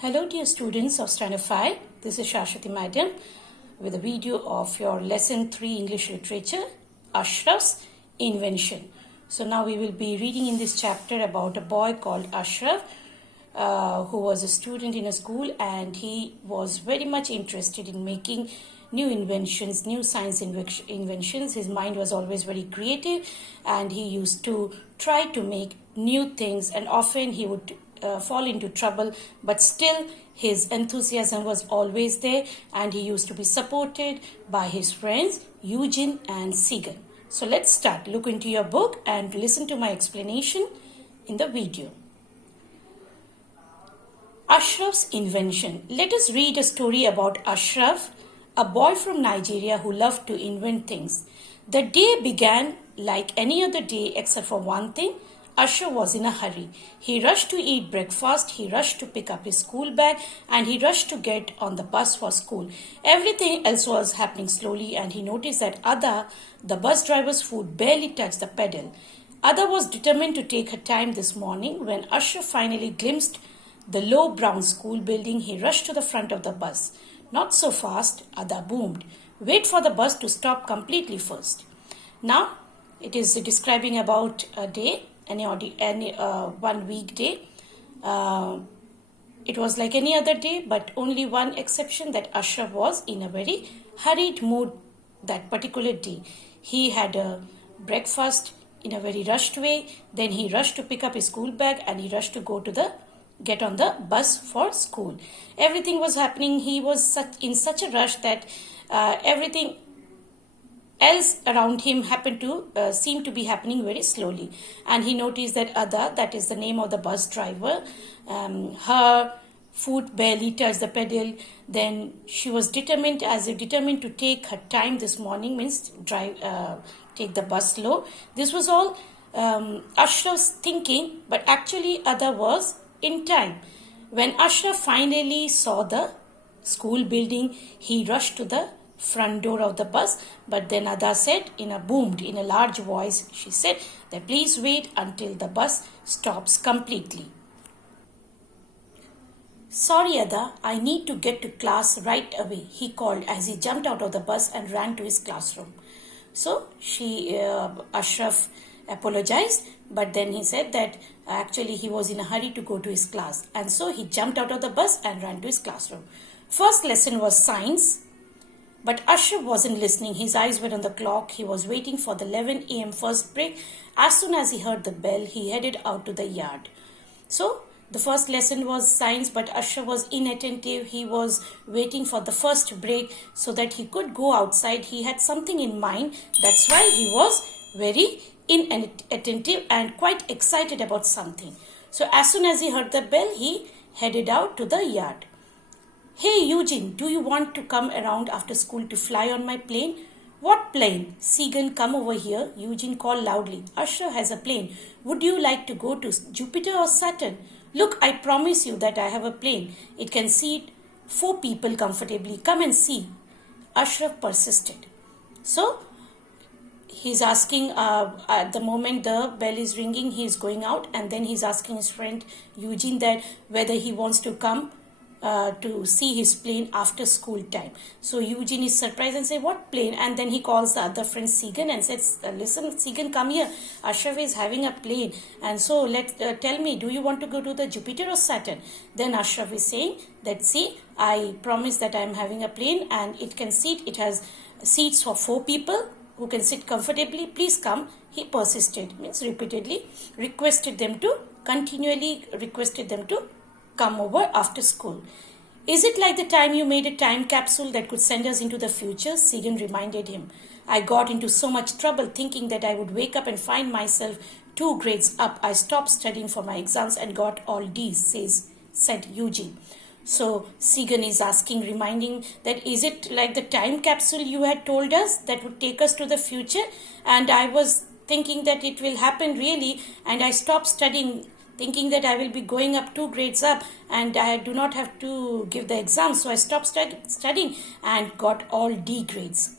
Hello dear students of Standard 5, this is Shashwati Madam with a video of your Lesson 3 English Literature, Ashraf's Invention. So now we will be reading in this chapter about a boy called Ashraf who was a student in a school, and he was very much interested in making new inventions, new science inventions. His mind was always very creative and he used to try to make new things, and often he would fall into trouble, but still his enthusiasm was always there, and he used to be supported by his friends Eugene and Segan. So let's start. Look into your book and listen to my explanation in the video. Ashraf's Invention. Let us read a story about Ashraf, a boy from Nigeria who loved to invent things. The day began like any other day except for one thing. Ashraf was in a hurry. He rushed to eat breakfast, he rushed to pick up his school bag, and he rushed to get on the bus for school. Everything else was happening slowly, and he noticed that Ada, the bus driver's foot, barely touched the pedal. Ada was determined to take her time this morning. When Ashraf finally glimpsed the low brown school building, he rushed to the front of the bus. Not so fast, Ada boomed. Wait for the bus to stop completely first. Now, it is describing about a day. Any 1 weekday. It was like any other day, but only one exception, that Ashraf was in a very hurried mood that particular day. He had a breakfast in a very rushed way, then he rushed to pick up his school bag, and he rushed to get on the bus for school. Everything was happening. He was in such a rush that everything else around him happened to seem to be happening very slowly. And he noticed that Ada, that is the name of the bus driver, her foot barely touched the pedal. Then she was determined to take her time this morning, means take the bus slow. This was all Ashraf's thinking, but actually Ada was in time. When Ashraf finally saw the school building, he rushed to the front door of the bus, but then Ada said in a large voice, she said that please wait until the bus stops completely. Sorry Ada, I need to get to class right away, he called as he jumped out of the bus and ran to his classroom. So Ashraf apologized, but then he said that actually he was in a hurry to go to his class, and so he jumped out of the bus and ran to his classroom. First lesson was science. But Ashraf wasn't listening. His eyes were on the clock. He was waiting for the 11 a.m. first break. As soon as he heard the bell, he headed out to the yard. So, the first lesson was science, but Ashraf was inattentive. He was waiting for the first break so that he could go outside. He had something in mind. That's why he was very inattentive and quite excited about something. So, as soon as he heard the bell, he headed out to the yard. Hey Eugene, do you want to come around after school to fly on my plane? What plane? Segan, come over here, Eugene called loudly. Ashraf has a plane. Would you like to go to Jupiter or Saturn? Look, I promise you that I have a plane. It can seat 4 people comfortably. Come and see. Ashraf persisted. So, he's asking, at the moment the bell is ringing, he's going out, and then he's asking his friend Eugene that whether he wants to come to see his plane after school time. So Eugene is surprised and says, what plane? And then he calls the other friend Segan and says, listen Segan, come here, Ashraf is having a plane, and so tell me, do you want to go to the Jupiter or Saturn? Then Ashraf is saying that, see, I promise that I am having a plane and it has seats for 4 people who can sit comfortably. Please come. He persisted, means repeatedly continually requested them to come over after school. Is it like the time you made a time capsule that could send us into the future? Segan reminded him. I got into so much trouble thinking that I would wake up and find myself 2 grades up. I stopped studying for my exams and got all D's, said Eugene. So Segan is reminding that is it like the time capsule you had told us that would take us to the future? And I was thinking that it will happen really, and I stopped studying thinking that I will be going up 2 grades up and I do not have to give the exam. So I stopped studying and got all D grades.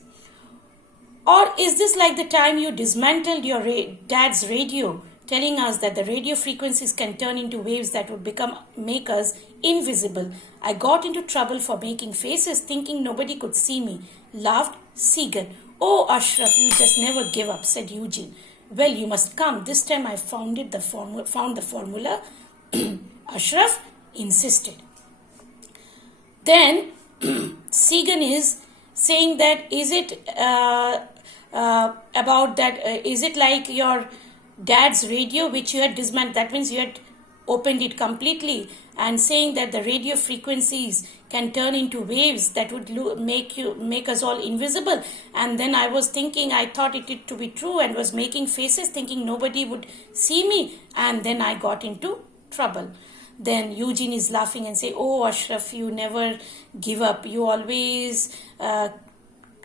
Or is this like the time you dismantled your dad's radio? telling us that the radio frequencies can turn into waves that would make us invisible. I got into trouble for making faces, thinking nobody could see me. Laughed Segan. Oh, Ashraf, you just never give up, said Eugene. Well, you must come. This time I found the formula. Ashraf insisted. Then Segan is saying that is it about that? Is it like your dad's radio which you had dismantled? That means you had opened it completely, and saying that the radio frequencies can turn into waves that would make us all invisible. And then I was thinking, I thought it to be true and was making faces, thinking nobody would see me, and then I got into trouble. Then Eugene is laughing and say, oh, Ashraf, you never give up. You always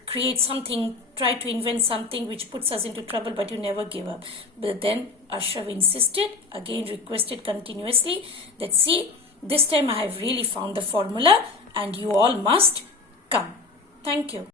create something, try to invent something which puts us into trouble, but you never give up. But then Ashraf insisted, again requested continuously, that see, this time I have really found the formula and you all must come. Thank you.